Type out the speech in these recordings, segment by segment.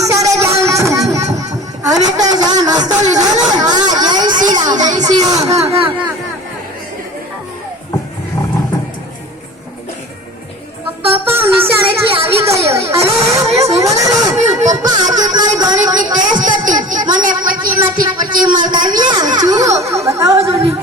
નિશાળે જાઉં છું. હવે તો જા નાસ્તો લીધો ને? હા, જય શ્રી રામ. જય શ્રી રામ. પપ્પા હું નિશાળેથી આવી ગયો. અરે શું બનાવ્યું? પપ્પા આજે મારી ગણિતની ટેસ્ટ હતી. મને 25 માંથી 25 માર્ક આવ્યા. જુઓ. બતાવો જોની.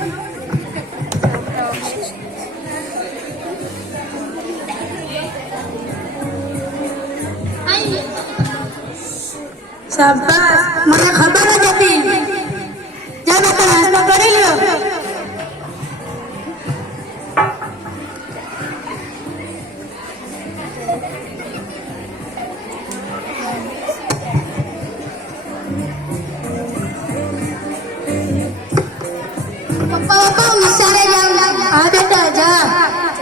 શાબાશ, મને ખબર જ હતી. જા બેટા નાસ્તો કરી લ્યો. પપ્પા હું નિશાળે જાઉં. હા બેટા જા.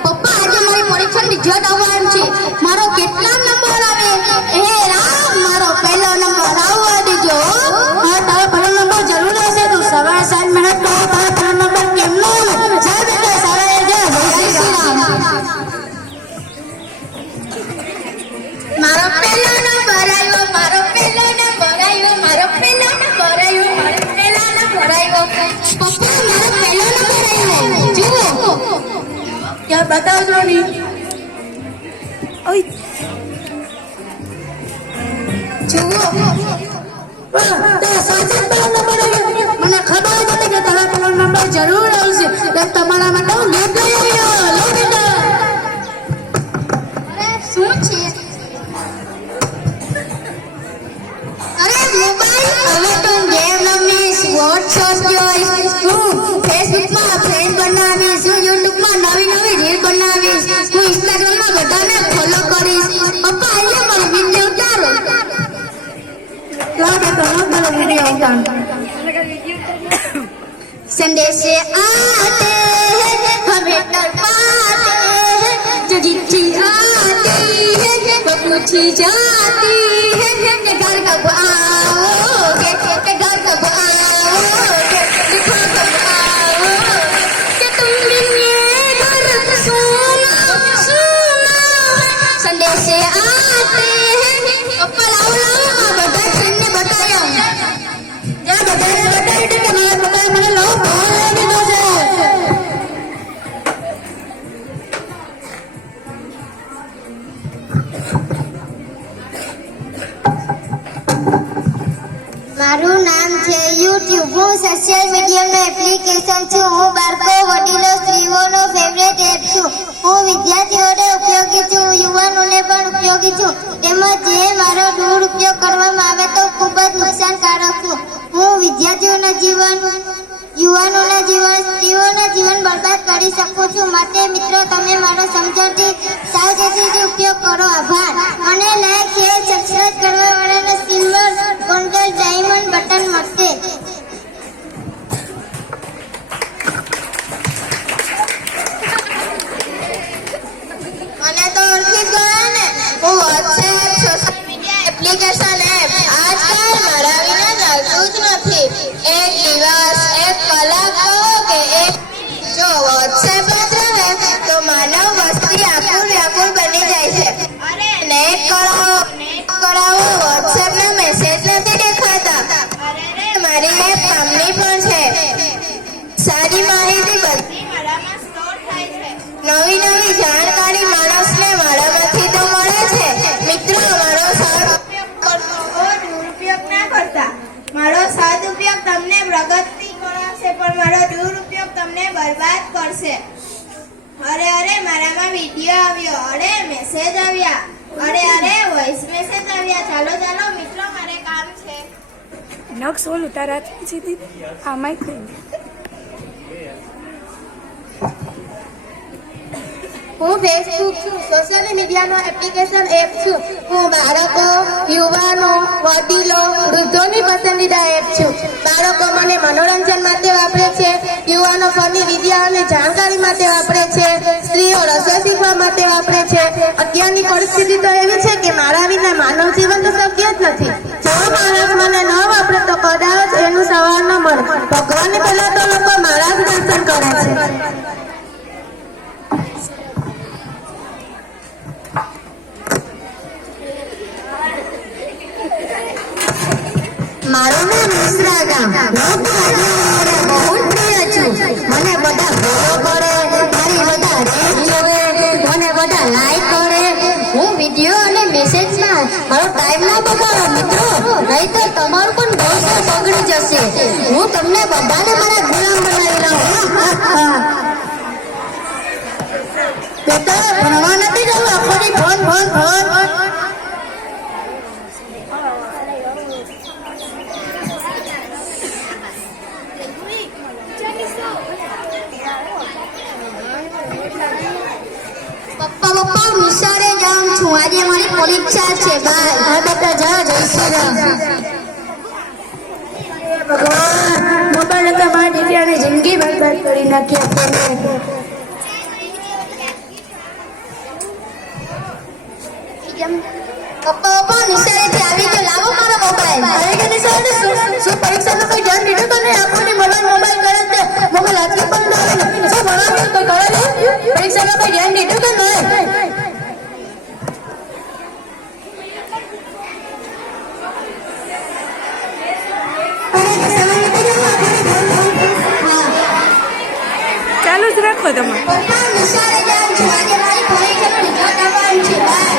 પપ્પા આજે મારી પરીક્ષાનું રિઝલ્ટ આવવાનું છે. મારો કેટલા નંબર આવે? હે રામ, મારો પહેલો નંબર આવવા દેજો. હા તારો પહેલો નંબર જરૂર હશે. તું સવારે 7 મહેનત કરો, તારો પહેલો નંબર કેમ નો આવે? જા બેટા શાળાએ જા. જય શ્રી રામ. મારો પહેલો નંબર આવ્યો, મારો પહેલો નંબર આવ્યો, મારો પહેલો નંબર આવ્યો, મારો પહેલો નંબર આવ્યો. પપ્પા મારો પહેલો નંબર આવ્યો. જુઓ. ક્યાં બતાવો જોની. ઓય જુઓ. તે સાચે પહેલો નંબર આવ્યો. મને ખબર જ હતી કે તારા પહેલો નંબર જરૂર આવશે. તો તમારા માટે હું ગિફ્ટ લઈ આવ્યો. લો બેટા. અરે શું છે? અરે મોબાઈલ. હવે તો ગેમ રમીશ, વોટ્સઅપ જોઈશ, હું ફેસબુકમાં ફ્રેન્ડ બનાવીશ, હું યુટ્યુબમાં નવી નવી રીલ બનાવીશ, હું ઇન્સ્ટાગ્રામમાં બધાને ફોલો કરીશ. પપ્પા એટલે મારી વિડીયો ઉતારો. લો બેટા લો તારો વિડીયો ઉતાર. संदेशे आते हैं हमें तड़पाते हैं, जो चिट्ठी आती है वो पूछी जाती है कि घर कब आओगे, कि घर कब आओगे, लिखो कब आओगे, कि तुम बिन ये घर सुना सुना है. संदेशे आते हैं. पप्पा लाओ लाओ બધા ફ્રેન્ડને બતાવ્યો. જા બધાને બતાવી દે કે મારા પપ્પાએ મને નવો ફોન લઈ દીધો છે. મારું નામ છે યુટ્યુબ. હું સોશિયલ મીડિયાનો એપ્લિકેશન છું. હું બાળકો, વડીલો, સ્ત્રીઓનો ફેવરેટ એપ છું. હું વિદ્યાર્થીઓને ઉપયોગી છું, યુવાનોને પણ ઉપયોગી છું. તેમજ જે મારો દુરુપયોગ કરવામાં આવે તો ખૂબ જ નુકસાનકારક છું. હું વિદ્યાર્થીઓના જીવન, યુવાનોના જીવન, સ્ત્રીઓના જીવન બરબાદ કરી શકું છું. માટે મિત્રો તમે મારો સમજણથી સાવચેતીથી ઉપયોગ કરો. આભાર. મને લાઈક, શેર, સબસ્ક્રાઇબ કરવા વાળાને સિલ્વર, ગોલ્ડન, ડાયમંડ બટન મળશે. મને તો ઓળખી જ ગયા ને. હું WhatsApp, social media application app આજકાલ મારા વિના ચાલતું જ નથી. એક દિવસ, એક કલાક કહો કે એક જો વોટ્સએપ જ રહે તો માનવ વસ્તી આકુલ વ્યાકુળ બની જાય છે. અરે નેટ કરાવો, વોટ્સએપના મેસેજ નથી દેખાતા. અરે મારી એપ કામની પણ છે. સારી માહિતી બધી મારામાં સ્ટોર થાય છે. નવી નવી જાણકારી માણસને મારામાંથી તો મળે છે. મિત્રો મારો સદુપયોગ કરશો, દુરુપયોગ ના કરતા. મારો સદુપયોગ તમને પ્રગતિ કરાવશે પણ મારો દુરુપયોગ તમને બરબાદ કરશે. અરે અરે મારામાં વિડીયો આવ્યો, અરે મેસેજ આવ્યા, અરે અરે વોઇસ મેસેજ આવ્યા. ચાલો ચાલો મિત્રો મારે કામ છે. નક્ષ ઓલું તારા સીધી આ માઈક હું ફેસબુક છું, સોશિયલ મીડિયાનો એપ્લિકેશન એપ છું. હું બાળકો, યુવાનો, વડીલો, વૃદ્ધોની પસંદીદા એપ છું. બાળકો મને મનોરંજન માટે વાપરે છે, યુવાનો ફની વિદ્યા અને જાણકારી માટે વાપરે છે, સ્ત્રીઓ રસોઈ શીખવા માટે વાપરે છે. અત્યારની પરિસ્થિતિ તો એવી છે કે મારા વિના માનવ જીવન તો શક્ય જ નથી. જો માણસ મને ન વાપરે તો કદાચ એનું સવાર ન મળે. ભગવાનને પહેલા તો લોકો મારા જ દર્શન કરે છે. મારું નામ મિશ્રા ગામ. હું તો આજે બહુ પ્રિય છું. મને બધા ફોલો કરે, મારી બધા રીલ જોવે, મને બધા લાઈક કરે. હું વિડીયો અને મેસેજમાં મારો ટાઈમ ના બગાડો મિત્રો, નહીં તો તમારું પણ ભવિષ્ય બગડી જશે. હું તમને બધાને મારા ગુલામ બનાવી લઉં. બેટા ભણવા નથી જવું, આખો દી ફોન ફોન ફોન. પપ્પા નિશાળે જાઉં છું, આજે મારી પરીક્ષા છે. બાય. હા બેટા જા, જય શ્રી રામ. ભગવાન મોબાઈલ હતા મારા દીકરાની જિંદગી બરબાદ કરી નાખી આપણને. પપ્પા નિશાળેથી આવી ગયો, લાવો મારો મોબાઈલ. અરે કે નિશાળે શું પરીક્ષાનું કોઈ ધ્યાન દીધું તો નહીં? આખો દી મોબાઈલ કરે છે. મોબાઈલ હાથમાં પણ ના આવે. શું ભણાવ્યું તો કરે ને? પરીક્ષામાં કોઈ ધ્યાન દીધું કે નહીં? ચાલુ જ રાખો તમે. પપ્પા નિશાળે જાઉં છું, આજે મારી પરીક્ષાનો રિઝલ્ટ આવવાનો છે. બાય.